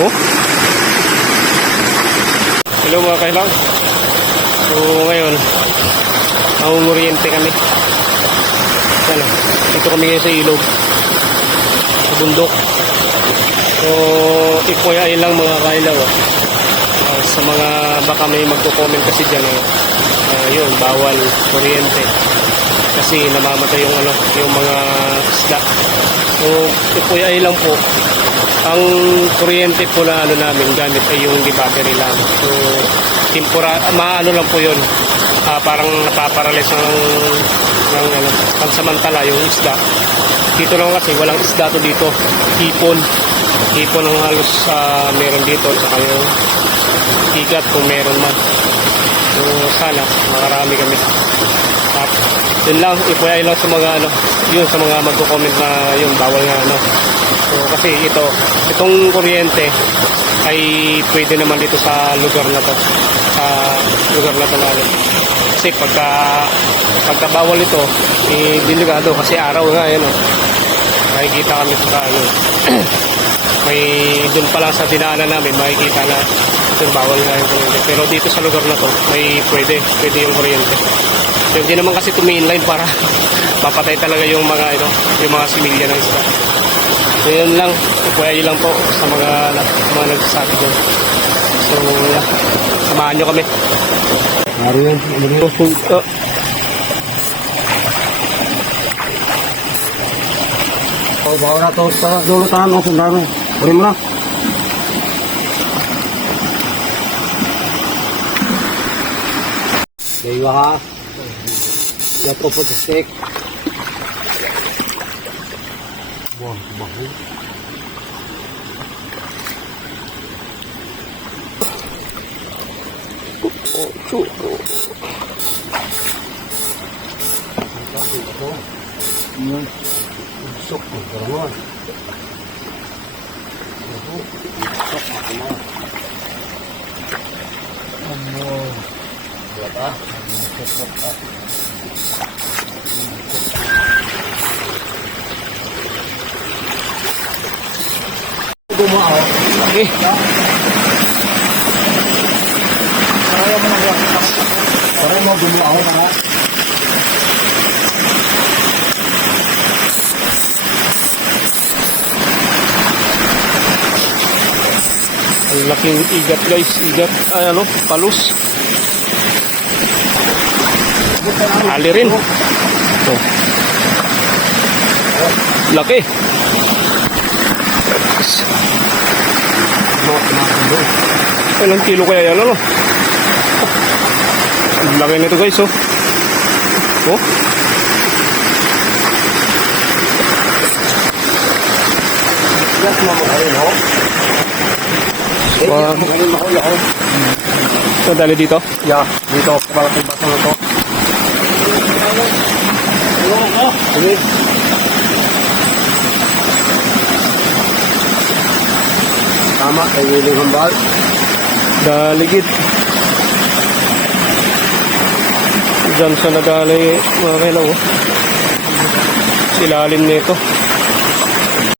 Oh. Hello mga kailang. So ngayon, nauuriente kami. Ano, dito kami ngayon sa ilog. Sa bundok. So, FYI lang mga kailang. Sa mga baka may magko-comment kasi dyan. Yun, bawal kuryente. Kasi namamatay yung yung mga isda. So, FYI lang po. Ang kuryente po na namin gamit ay yung battery lang. So, maano lang po yun. Parang napaparalis ng pansamantala yung isda. Dito lang kasi walang isda to dito. Hipon ang halos meron dito. Saka yung higat kung meron man. So, sana makarami kami. At yun lang, FYI lang sa mga yun sa mga magko-comment na yun bawal nga So, kasi itong kuryente ay pwede naman dito sa lugar na to. Sa lugar na to natin. Kasi pagka bawal ito, delikado kasi araw nga yan. Makikita kami sa may dun pa lang sa dinaanan namin makikita na bawal nga yung kuryente. Pero dito sa lugar na to, may pwede yung kuryente. Hindi naman kasi tumi-inline para papatay talaga yung mga yung mga similya ng isda. So yun lang, FYI lang po sa mga nagsasabi dyan. So yeah, samahan nyo kami. Hari yan, bawa na to sa dulo tahan o sundano. Uri mo na. Daywa ha. Yato po sa steak. Wah, bahu. Oh, cu. Sok ko karon. Sok makina. Berapa? Sok. Gumao. Okay. Para mo gumao ka na. Ang laking igat guys, palus. Ali rin. Oh. Laki. Ilang kilo kaya yan, Ang laki nito guys, oh. Oh. Yes, mama, ayun, oh. So, dali dito? Yeah, dito. Malaking bato na to. Sige. Tama, kay Willing Hambal. Daligid. Diyan sa nagalay mga kailaw. Silalim nito.